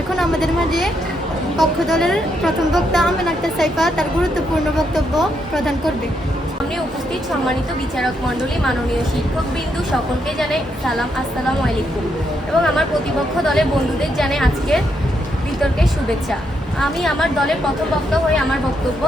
এখন আমাদের মাঝে পক্ষ দলের প্রথম বক্তা আমিন আক্তার সাইফা তার গুরুত্বপূর্ণ বক্তব্য প্রদান করবে। সামনে উপস্থিত সম্মানিত বিচারক মণ্ডলী, মাননীয় শিক্ষকবৃন্দু, সকলকে জানাই সালাম, আসসালামু আলাইকুম। এবং আমার প্রতিপক্ষ দলের বন্ধুদের জানাই আজকের বিতর্কের শুভেচ্ছা। আমি আমার দলের প্রথম বক্তা হয়ে আমার বক্তব্য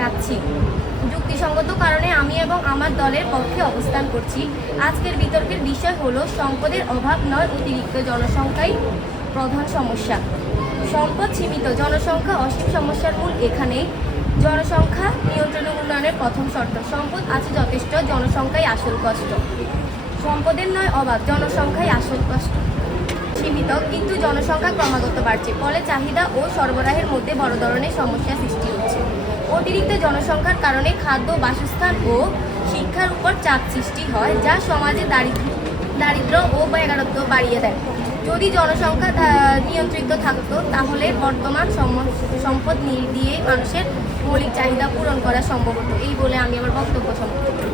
রাখছি। যুক্তিসঙ্গত কারণে আমি এবং আমার দলের পক্ষে অবস্থান করছি। আজকের বিতর্কের বিষয় হলো সম্পদের অভাব নয়, অতিরিক্ত জনসংখ্যাই প্রধান সমস্যা। সম্পদ সীমিত, জনসংখ্যা অসীম। সমস্যার মূল এখানেই। জনসংখ্যা নিয়ন্ত্রণ উন্নয়নের প্রথম শর্ত। সম্পদ আছে যথেষ্ট, জনসংখ্যাই আসল কষ্ট। সম্পদের নয় অভাব, জনসংখ্যাই আসল কষ্ট। সীমিত, কিন্তু জনসংখ্যা ক্রমাগত বাড়ছে, ফলে চাহিদা ও সরবরাহের মধ্যে বড় ধরনের সমস্যা সৃষ্টি হচ্ছে। অতিরিক্ত জনসংখ্যার কারণে খাদ্য, বাসস্থান ও শিক্ষার উপর চাপ সৃষ্টি হয়, যা সমাজে দারিদ্র্য ও বেকারত্ব বাড়িয়ে দেয়। যদি জনসংখ্যা নিয়ন্ত্রিত থাকতো তাহলে বর্তমান সম্পদ দিয়ে মানুষের মৌলিক চাহিদা পূরণ করা সম্ভব হতো। এই বলে আমি আমার বক্তব্য সমাপ্ত করি।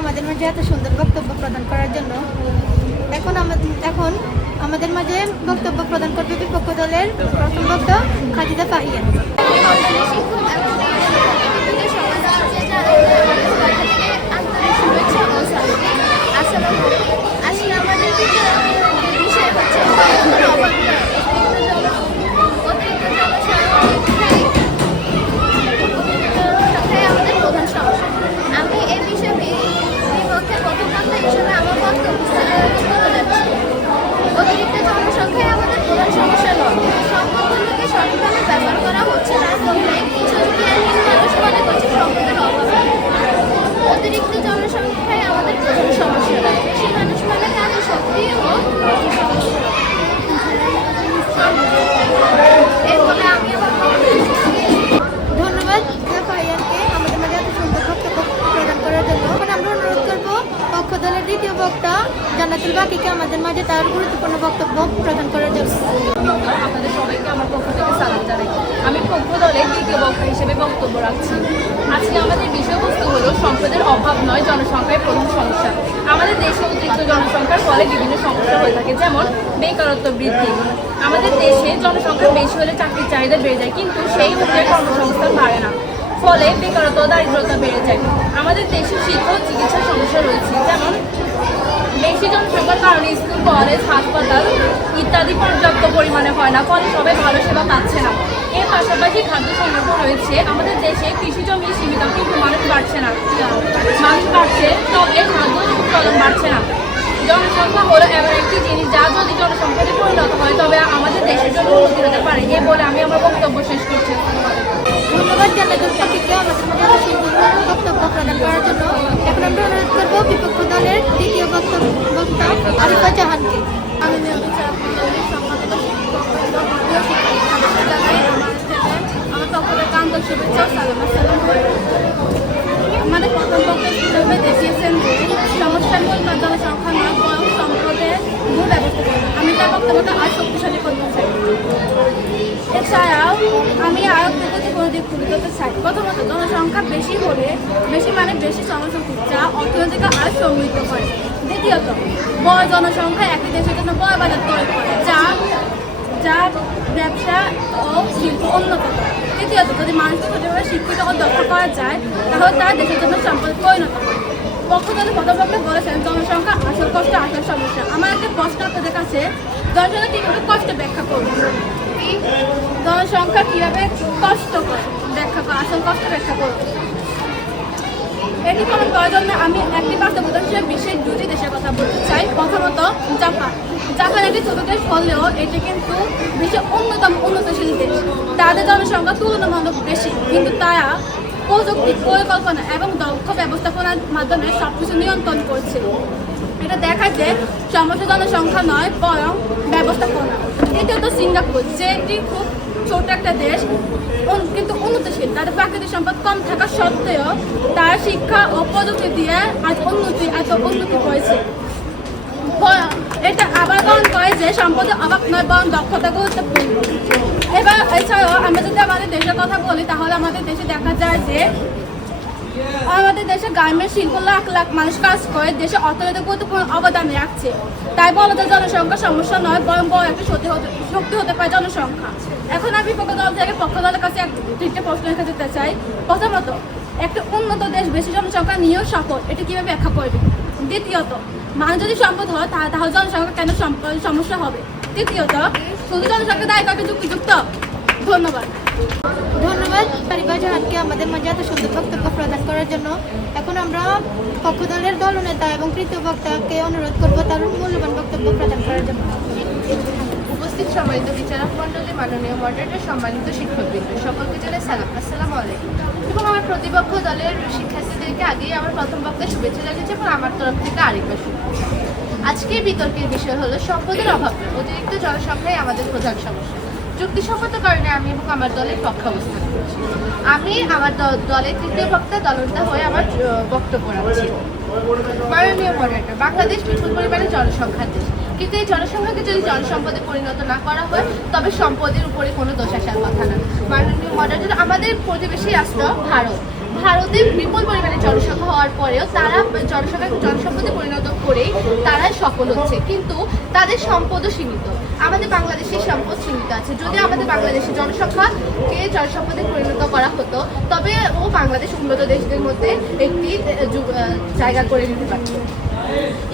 আমাদের মাঝে এত সুন্দর বক্তব্য প্রদান করার জন্য এখন আমাদের মাঝে বক্তব্য প্রদান করবে বিপক্ষ দলের প্রথম বক্তা খাদিজা ফাহিয়া। দ্বিতীয় বক্তা জান্নাতুল বাকিকে আমাদের মাঝে তার গুরুত্বপূর্ণ বক্তব্য প্রদান করার জন্য আপনাদের সবাইকে আমার পক্ষ থেকে সালাম জানাই। আমি পক্ষ দলের দ্বিতীয় বক্তা হিসেবে বক্তব্য রাখছি। আজকে আমাদের বিষয়বস্তু হলো সম্পদের অভাব নয়, জনসংখ্যার প্রধান সমস্যা। আমাদের দেশে অতিরিক্ত জনসংখ্যার ফলে বিভিন্ন সমস্যা হয়ে থাকে, যেমন বেকারত্ব বৃদ্ধি। আমাদের দেশে জনসংখ্যা বেশি হলে চাকরির চাহিদা বেড়ে যায়, কিন্তু সেই অনুযায়ী কর্মসংস্থান বাড়ে না, ফলে বেকারত্ব ও দারিদ্রতা বেড়ে যায়। আমাদের দেশে শিক্ষা ও চিকিৎসার সমস্যা রয়েছে, যেমন বেশি জনসংখ্যার কারণে স্কুল, কলেজ, হাসপাতাল ইত্যাদি পর্যাপ্ত পরিমাণে হয় না, ফলে সবাই ভালো সেবা পাচ্ছে না। এর পাশাপাশি খাদ্য সংকট রয়েছে। আমাদের দেশে কৃষি জমি সীমিত, কিন্তু মানুষ বাড়ছে না। মানুষ বাড়ছে, তবে খাদ্য উৎপাদন বাড়ছে না। জনসংখ্যা হলো এমন একটি জিনিস যা যদি জনসংখ্যাতে পরিণত হয় তবে আমাদের দেশের জন্য উন্নতি হতে পারে। এ বলে আমি আমার বক্তব্য শেষ করছি। ধন্যবাদ জান্নাতুল বাকিকে আমাদের মাঝে সুন্দর বক্তব্য প্রদান করার জন্য। এখন আমরা অনুরোধ করবো বিপক্ষ দলের দ্বিতীয় বক্তা আরিফা জাহানকে। আমি আমার পক্ষ থেকে আন্তরিক শুভেচ্ছা ও সালাম। আমাদের প্রথম পক্ষে হিসেবে দেখিয়েছেন যে সমস্যার মূল জনসংখ্যা নয়, বরং সম্পদের মূল ব্যবস্থা করবে। আমি তার বক্তব্যটা আর শক্তিশালী করতে চাই। এছাড়াও আমি আরও দুটো দিক তুলে ধরতে চাই। প্রথমত, জনসংখ্যা বেশি হলে বেশি জনশক্তি, যা অর্থনীতিকে আরও সমৃদ্ধ করে। দ্বিতীয়ত, বড় জনসংখ্যা একটি দেশের জন্য বড় বাজার তৈরি করে, যা ব্যবসা ও শিল্প উন্নত করে। তৃতীয়ত, যদি মানুষকে সঠিকভাবে শিক্ষিত ও দক্ষ করা যায় তাহলে তারা দেশের জন্য সম্পদ পরিণত হয়। পক্ষ দলের প্রধানমন্ত্রী বলেছেন জনসংখ্যা আসল কষ্ট, আসল সমস্যা। আমার একটা প্রশ্ন আপনাদের কাছে, জনসংখ্যা কীভাবে কষ্ট ব্যাখ্যা করবে? জনসংখ্যা কীভাবে কষ্ট ব্যাখ্যা করে, আসল কষ্ট ব্যাখ্যা করবে? এটি কোনো প্রয়োজন না। আমি একটি বাস্তবতা হিসেবে বিশ্বের দুটি দেশের কথা বলতে চাই। প্রথমত, জাপান একটি ছোট দেশ হলেও এটি কিন্তু বিশ্বের অন্যতম উন্নতশীল দেশ। তাদের জনসংখ্যা তুলনামূলক বেশি, কিন্তু তারা প্রযুক্তি, পরিকল্পনা এবং দক্ষ ব্যবস্থাপনার মাধ্যমে সবকিছু নিয়ন্ত্রণ করছে। এটা দেখা যায় সমস্যা জনসংখ্যা নয়, বরং ব্যবস্থাপনা। দ্বিতীয়ত, সিঙ্গাপুর, যেটি খুব ছোট একটা দেশ কিন্তু উন্নতশীল। তাদের প্রাকৃতিক সম্পদ কম থাকা সত্ত্বেও তার শিক্ষা ও প্রযুক্তি দিয়ে আজ এত উন্নতি হয়েছে। এটা আবার গ্রহণ করে যে সম্পদের অভাব নয়, বরং দক্ষতা গুরুত্বপূর্ণ। এছাড়াও আমরা যদি আমাদের দেশের কথা বলি তাহলে আমাদের দেশে দেখা যায় যে আমাদের দেশে গার্মেন্টস শিল্প লাখ লাখ মানুষ কাজ করে দেশে অর্থনৈতিক গুরুত্বপূর্ণ অবদান রাখছে। তাই বলা যায় জনসংখ্যা সমস্যা নয়, বরং বড় একটা শক্তি হতে পারে জনসংখ্যা। এখন আমি বিপক্ষ দল থেকে পক্ষ দলের কাছে তিনটে প্রশ্ন রেখে দিতে চাই। প্রথমত, একটা উন্নত দেশ বেশি জনসংখ্যা নিয়েও সফল, এটি কীভাবে ব্যাখ্যা করবে? দ্বিতীয়ত, মানুষ যদি সম্পদ হয় তাহলে জনসংখ্যা কেন সমস্যা হবে? তৃতীয়ত, শুধু জনসংখ্যা দায়ী করা যুক্তিযুক্ত? ধন্যবাদ। ধন্যবাদ পারিবা জাহানকে আমাদের মাঝে এত সুন্দর বক্তব্য প্রদান করার জন্য। এখন আমরা পক্ষ দলের দলনেতা এবং তৃতীয় বক্তাকে অনুরোধ করবো তার মূল্যবান বক্তব্য প্রদান করার জন্য। উপস্থিত সম্মানিত বিচারক মণ্ডলী, মাননীয় মডারেটর, সম্মানিত শিক্ষকবৃন্দ, সকলকে জানাই সালাম, আসসালামু আলাইকুম। এবং আমার প্রতিপক্ষ দলের শিক্ষার্থীদেরকে আগেই আমার প্রথম বক্তায় শুভেচ্ছা জানিয়েছি এবং আমার তরফ থেকে আরেকবার শুভেচ্ছা। আজকের বিতর্কের বিষয় হলো সম্পদের অভাব নয়, অতিরিক্ত জনসংখ্যাই আমাদের প্রধান সমস্যা। যুক্তিসঙ্গত কারণে আমি এবং আমার দলের পক্ষে অবস্থান করছি। আমি আমার দলের তৃতীয় বক্তা দলনেতা হয়ে আমার বক্তব্য রাখছি। মাননীয় মডারেটর, বাংলাদেশ বিপুল পরিমাণে জনসংখ্যার দেশ, কিন্তু এই জনসংখ্যাকে যদি জনসম্পদে পরিণত না করা হয় তবে সম্পদের উপরে কোনো দোষ আসার কথা না। মাননীয় মডারেটর, আমাদের প্রতিবেশী রাষ্ট্র ভারতে বিপুল পরিমাণে জনসংখ্যা হওয়ার পরেও তারা জনসম্পদে পরিণত করেই তারা সফল হচ্ছে, কিন্তু তাদের সম্পদও সীমিত। আমাদের বাংলাদেশের সম্পদ সীমিত আছে। যদি আমাদের বাংলাদেশের জনসংখ্যাকে জনসম্পদে পরিণত করা হতো তবে বাংলাদেশ উন্নত দেশদের মধ্যে একটি জায়গা করে নিতে পারত।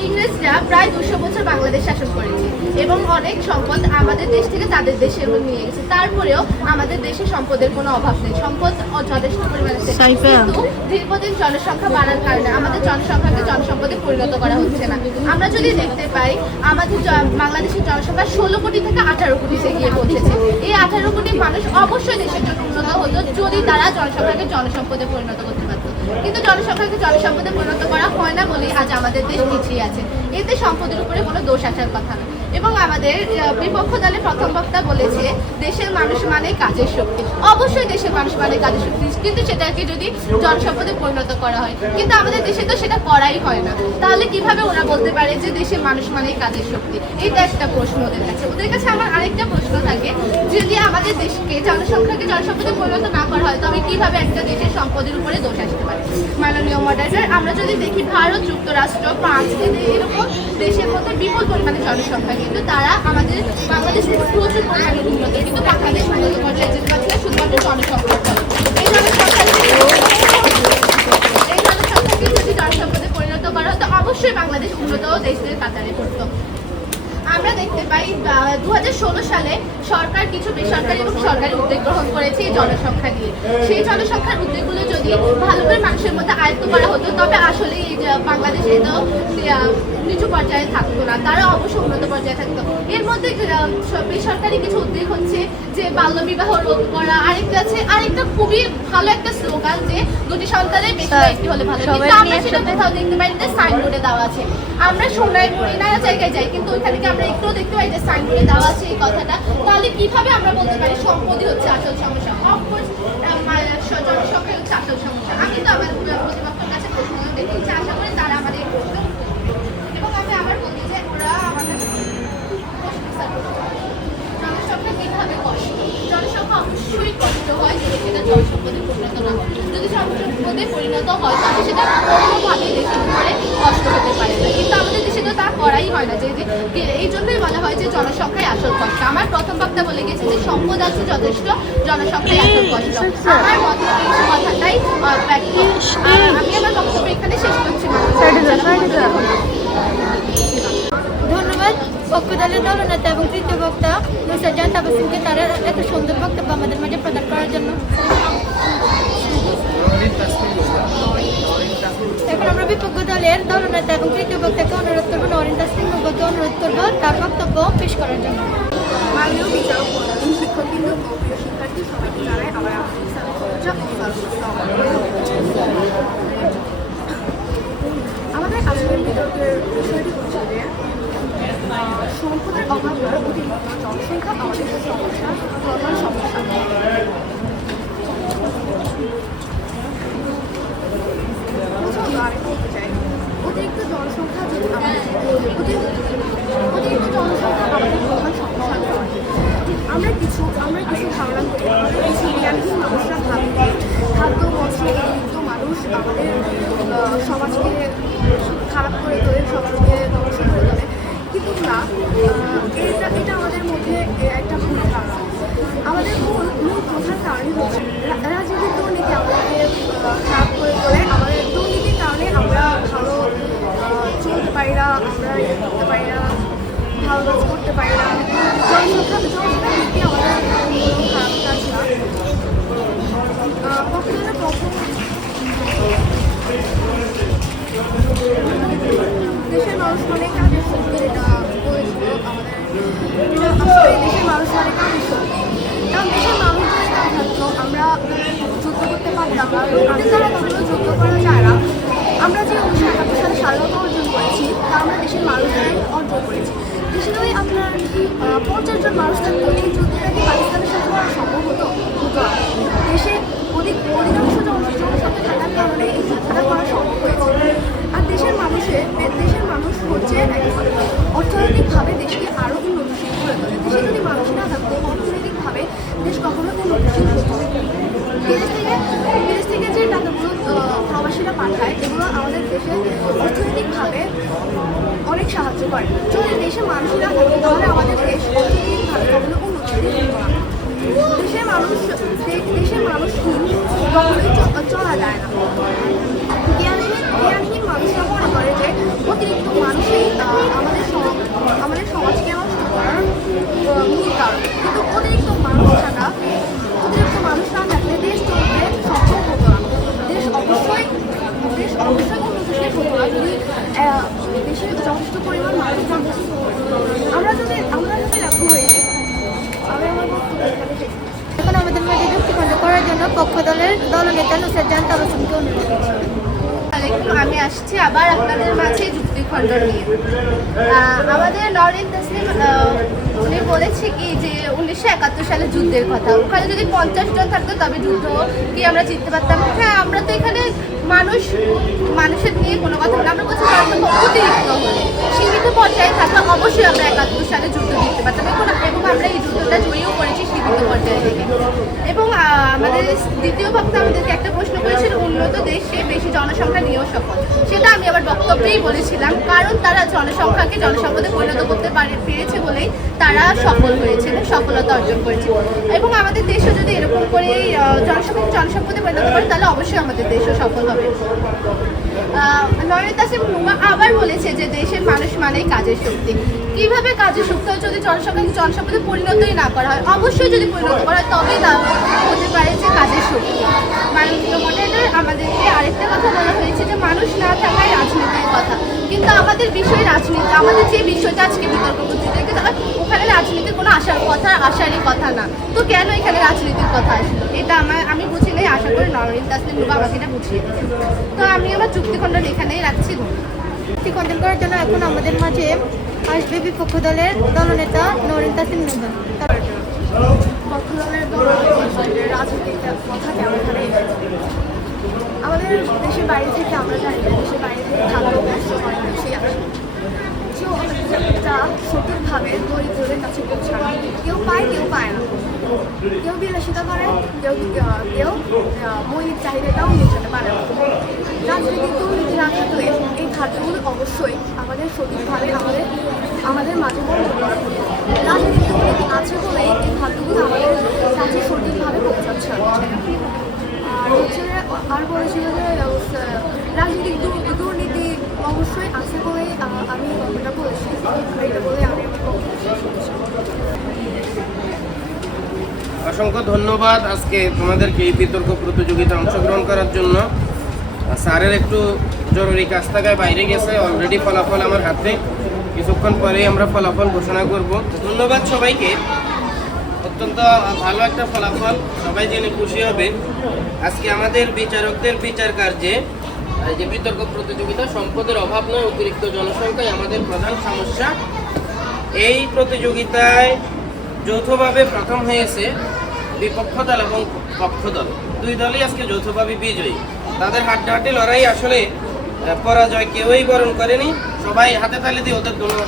ইংরেজরা প্রায় 200 বছর বাংলাদেশ শাসন করেছে এবং অনেক সম্পদ আমাদের দেশ থেকে তাদের দেশে নিয়ে গেছে। তারপরেও আমাদের দেশে সম্পদের কোনো অভাব নেই, সম্পদ যথেষ্ট পরিমাণে আছে। কিন্তু দীর্ঘদিন জনসংখ্যা বাড়ার কারণে আমাদের জনসংখ্যাকে জনসম্পদে পরিণত করা হচ্ছে না। আমরা যদি দেখতে পাই আমাদের বাংলাদেশের জনসংখ্যা 16 কোটি থেকে 18 কোটিতে গিয়ে পৌঁছেছে। এই 18 কোটি মানুষ অবশ্যই দেশের জন্য উন্নত হতো যদি তারা জনসংখ্যাকে জনসম্পদে পরিণত করতে পারত, কিন্তু জনসংখ্যাকে জনসম্পদে পরিণত করা হয় না বলেই আজ আমাদের দেশ পিছিয়ে আছে। এতে সম্পদের উপরে কোনো দোষ আসার কথা না। এবং আমাদের বিপক্ষ দলের প্রথম বক্তা বলেছে দেশের মানুষ মানে কাজের শক্তি। অবশ্যই দেশের মানুষ মানে কাজের শক্তি, কিন্তু সেটাকে যদি জনসম্পদে পরিণত করা হয়, কিন্তু আমাদের দেশে তো সেটা করাই হয় না। তাহলে কিভাবে ওরা বলতে পারে যে দেশের মানুষ মানে কাজের শক্তি? এটা একটা প্রশ্ন ওদের কাছে। ওদের কাছে আমার আরেকটা প্রশ্ন থাকে, যদি আমাদের দেশকে জনসংখ্যাকে জনসম্পদে পরিণত না করা হয় তবে কিভাবে একটা দেশের সম্পদের উপরে দোষ আসতে পারে? মাননীয় মডারেটর, আমরা যদি দেখি ভারত, যুক্তরাষ্ট্র, ফ্রান্স এরকম দেশের মধ্যে বিপুল পরিমাণে জনসংখ্যা, কিন্তু তারা আমাদের বাংলাদেশের প্রচুর পরিমাণে উন্নত, কিন্তু বাংলাদেশ উন্নত পর্যায়ে যেতে পারছে না শুধুমাত্র জনসংখ্যার ফলে। এই জনসংখ্যাকে যদি জনসম্পদে পরিণত করা হতো অবশ্যই বাংলাদেশ উন্নত দেশদের কাতারে পড়তো। আমরা দেখতে পাই 2016 সালে সরকার কিছু বেসরকারি এবং সরকারি উদ্যোগ গ্রহণ করেছে এই জনসংখ্যা নিয়ে। সেই জনসংখ্যার উদ্যোগগুলো যদি ভালো করে মানুষের মধ্যে আয়ত্ত করা হতো তবে আসলে এই বাংলাদেশ এটাও নিচু পর্যায়ে থাকতো না, তারা অবশ্য উন্নত পর্যায়ে থাকতো। এর মধ্যে বেসরকারি কিছু উদ্যোগ হচ্ছে যে বাল্যবিবাহ রোধ করা, আরেকটা খুবই ভালো একটা স্লোগান যে 2টি সন্তানের বেশি একটি হলে ভালো, কিন্তু আমরা সেটা কোথাও দেখতে পাই না, সাইনবোর্ডে দেওয়া আছে। আমরা সোনাইপুরে নানা জায়গায় যাই, কিন্তু ওইখানে কি আমরা একটু দেখতে পাই যে সাইনবোর্ডে দেওয়া আছে এই কথাটা? তাহলে কিভাবে আমরা বলতে পারি সম্পদই হচ্ছে আসল সমস্যা? অফকোর্স জনসংখ্যাই হচ্ছে আসল সমস্যা। আমি তো আমার প্রতিপক্ষের কাছে প্রশ্ন দেখেছি, আশা করি তারা আমাদের এই প্রশ্ন উত্তর দেবে। এবং আমি আবার বলতে চাই ওরা আমার কাছে জনসংখ্যা কিভাবে কষ্ট? জনসংখ্যা অবশ্যই কষ্ট হয় যদি সেটা জনসম্পদে পরিণত না হয়। যদি জনসম্পদে পরিণত হয় তবে সেটা কোনোভাবেই দেশের উপরে কষ্ট হতে পারে না, কিন্তু আমাদের দেশে তো তা করাই হয় না। যে এই জন্যই বলা হয় যে জনসংখ্যাই আসল কষ্ট। আমার প্রথম বক্তা বলে গেছে যে সম্পদ আছে যথেষ্ট, জনসংখ্যাই আসল কষ্ট। আমার মতে এই কথাটাই আমি আমার বক্তব্য এখানে শেষ করছি। ধন্যবাদ পক্ষ দলের দলনেতা এবং তৃতীয় বক্তা নুসরাত জাহান তাবাসসুমকে তারা এত সুন্দর বক্তব্য আমাদের মাঝে প্রদান করার জন্য। এখন আমরা বিপক্ষ দলের দলনেতা এবং তৃতীয় বক্তাকে অনুরোধ করবো, নরিন তাসলিম মুগ্ধকে অনুরোধ করবো তার বক্তব্য পেশ করার জন্য। মাননীয় বিচারক মণ্ডলী, শিক্ষকবৃন্দ ও প্রিয় শিক্ষার্থী সবাইকে জানাই আবার আমাদের আজকের বিতর্কের বিষয়টি হচ্ছে যে সম্পদের অভাব নয়, অতিরিক্ত জনসংখ্যা আমাদের সমস্যা, প্রধান সমস্যা। আরেকটু বলতে চাই, অতিরিক্ত জনসংখ্যা যদি অতিরিক্ত জনসংখ্যা আমাদের প্রধান সমস্যা নয়। আমরা কিছু ধারণা করি, আমাদের কিছু জ্ঞানহীন মানুষরা ভাবি খাদ্য মৎস্য অতিরিক্ত মানুষ আমাদের সমাজকে খারাপ করে তোলে, সমাজকে ধ্বংস করে তোলে, কিন্তু না, এটা আমাদের মধ্যে একটা ভুল ধারণা। আমাদের মূল প্রধান কারণই হচ্ছে রাজনৈতিক দুর্নীতি আমাদেরকে খারাপ করে তোলে। আমাদের দুর্নীতির কারণে আমরা ভালো চলতে পারি না, আমরা করতে পারি না, ভালো কাজ করতে পারি না। জনসংখ্যা বৃদ্ধি আমাদের কোনো খারাপ কাজ না। পক্ষে প্রথম দেশের মানুষ মানে কাজের শক্তি, যেটা বলেছিল আমাদের, আসলে দেশের মানুষ মানে কাজের শক্তি। কারণ দেশের মানুষ যদি না থাকতো আমরা যুদ্ধ করতে পারতাম না। আমাদের দ্বারা কখনো যুদ্ধ করা যায় না। আমরা যে 1971 সালে স্বাধীনতা অর্জন করেছি তা আমরা দেশের মানুষরাই অর্জন করেছি। দেশে যদি আপনার 50 জন মানুষ থাকতো, এই যুদ্ধটা কি পাকিস্তানের সাথে করা সম্ভব হতো? দেশে অধিকাংশ জনসংখ্যা থাকার কারণে এই যুদ্ধটা করা সম্ভব হয়েছে। আর দেশের মানুষ হচ্ছে অর্থনৈতিকভাবে দেশকে আরও উন্নতিশীল করে তোলে। দেশে যদি মানুষ না থাকতো, অর্থনৈতিকভাবে দেশ কখনো উন্নতিশীল হতো না। বিদেশ থেকে যে টাকাগুলো প্রবাসীরা পাঠায়, এগুলো আমাদের দেশে অর্থনৈতিকভাবে অনেক সাহায্য করে। যদি দেশে মানুষই না থাকতো, তাহলে আমাদের দেশ অর্থনৈতিকভাবে কখনো উন্নতিশীল হতো না। দেশের মানুষহীন কখনোই চলা যায় না। জ্ঞানহীন মানুষরা মনে করে যে অতিরিক্ত মানুষই আমাদের সমাজকে নষ্ট করার মূল কারণ। কিন্তু অতিরিক্ত মানুষ না থাকলে দেশ চলতে সক্ষম হতো না। দেশ অবশ্যই উন্নতিশীল হতো না যদি দেশে যথেষ্ট পরিমাণ মানুষ থাকতো। আমরা যদি লক্ষ্য করি, আমি আমার বক্তব্য এখানে শেষ করছি। এখন আমাদের মাঝে যুক্তিখণ্ড করার জন্য পক্ষ দলের দলনেতা নুসরাত জাহান তাবাসসুমকে অনুরোধ করছি। আমি আসছি আবার আপনাদের মাঝে যুক্তিখণ্ডন নিয়ে। আমাদের নওরিন তাসনিম উনি বলেছে কি যে 1971 সালে যুদ্ধের কথা, ওখানে যদি 50 জন থাকতো তবে যুদ্ধ কি আমরা জিততে পারতাম? হ্যাঁ, আমরা তো এখানে মানুষের নিয়ে কোনো কথা বলি, আমরা বলছি অতিরিক্ত হলে সীমিত পর্যায়ে থাকলে অবশ্যই আমরা 71 সালে যুদ্ধ জিততে পারতাম। এবং আমরা এই যুদ্ধটা জয়ীও করেছি সীমিত পর্যায়ে থেকে। এবং আমাদের দ্বিতীয় বক্তা আমাদেরকে একটা প্রশ্ন করেছিল, উন্নত দেশে বেশি জনসংখ্যা নিয়েও সফল। সেটা আমি আবার বক্তব্যেই বলেছিলাম, কারণ তারা জনসংখ্যাকে জনসম্পদে পরিণত করতে পেরেছে বলেই তারা সফল হয়েছে এবং সফলতা অর্জন করেছে। এবং আমাদের দেশও যদি এরকম করে জনসম্পদে পরিণত করে, তাহলে অবশ্যই আমাদের দেশও সফল হবে। নওরিন তাসনিম নুমা আবার বলেছে যে দেশের মানুষ মানেই কাজের শক্তি। কিভাবে কাজের শক্তি হয় যদি জনসংখ্যাকে জনসম্পদে পরিণতই না করা হয়? অবশ্যই যদি পরিণত করা হয় তবেই তা হতে পারে যে কাজের শক্তি। মাননীয় মডারেটর আমাদেরকে আরেকটা কথা বলা হয়েছে যে মানুষ না থাকায় রাজনীতির কথা, কিন্তু আমাদের বিষয় রাজনীতি, আমাদের যে বিষয়টা আজকে বিতর্ক প্রতিযোগিতা ওখানে রাজনীতির কোনো আসারই কথা না। তো কেন এখানে রাজনীতির কথা আসলো? এটা আমি বুঝি নাই। আশা করি নওরিন তাসনিম নুমা আমাকে এটা বুঝিয়ে দিচ্ছে। তো আমি আমার যুক্তিখণ্ডন এখানেই রাখছি। যুক্তিখণ্ডন করার জন্য এখন আমাদের মাঝে আসবে বিপক্ষ দলের দলনেতা নওরিন তাসনিম নুমা। পক্ষ দলের রাজনৈতিক কথা কেমন এখানে আমাদের দেশের বাইরে থেকে আমরা জানি না, দেশের বাইরে থেকে খাদ্য বস্ত্র অনেক বেশি আসে, যা সঠিকভাবে দরিদ্রদের কাছে পৌঁছায়। কেউ পায়, কেউ পায় না। কেউ বিলাসিতা করে, কেউ মৌলিক চাহিদাটাও মেটাতে পারে না। রাজনৈতিক দুর্নীতি না থাকলে এই খাদ্যগুলো অবশ্যই আমাদের সঠিকভাবে আমাদের মাঝে বন্ধ করা হবে। রাজনৈতিক দুর্নীতি আছে বলেই এই খাদ্যগুলো আমাদের কাছে সঠিকভাবে পৌঁছাচ্ছে। আর বলেছিল যে রাজনৈতিক দুর্নীতি অবশ্যই আছে বলেই আমি কথাটা বলেছি। এটা বলে আমি অসংখ্য ধন্যবাদ আজকে তোমাদেরকে এই বিতর্ক প্রতিযোগিতায় অংশগ্রহণ করার জন্য। স্যারের একটু জরুরি কাজ থাকায় বাইরে গেছে, অলরেডি ফলাফল আমার হাতে, কিছুক্ষণ পরেই আমরা ফলাফল ঘোষণা করব। ধন্যবাদ সবাইকে, অত্যন্ত ভালো একটা ফলাফল, সবাই জেনে খুশি হবে। আজকে আমাদের বিচারকদের বিচার কার্যে যে বিতর্ক প্রতিযোগিতা, সম্পদের অভাব নয় অতিরিক্ত জনসংখ্যাই আমাদের প্রধান সমস্যা। এই প্রতিযোগিতায় যৌথভাবে প্রথম হয়েছে বিপক্ষ দল এবং পক্ষ দল, দুই দলই আজকে যৌথভাবে বিজয়ী। তাদের হাড্ডাহাড্ডি লড়াই আসলে পরাজয় কেউই বরণ করেনি। সবাই হাতে তালি দিয়ে ওদের জন্য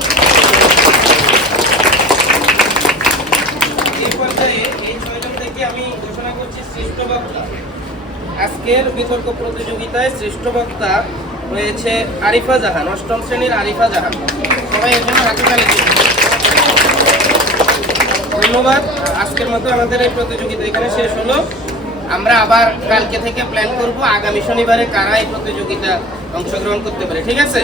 এই পর্যায়ে এই 6 জন থেকে আমি ঘোষণা করছি শ্রেষ্ঠ বক্তা। আজকের বিতর্ক প্রতিযোগিতায় শ্রেষ্ঠ বক্তা হয়েছে আরিফা জাহান, 8ম শ্রেণীর আরিফা জাহান। সবাই এর জন্য হাতে তালি দিন। ধন্যবাদ। আজকের মতো আমাদের এই প্রতিযোগিতা এখানে শেষ হলো। আমরা আবার কালকে থেকে প্ল্যান করব আগামী শনিবারে কারা এই প্রতিযোগিতা অংশগ্রহণ করতে পারে, ঠিক আছে?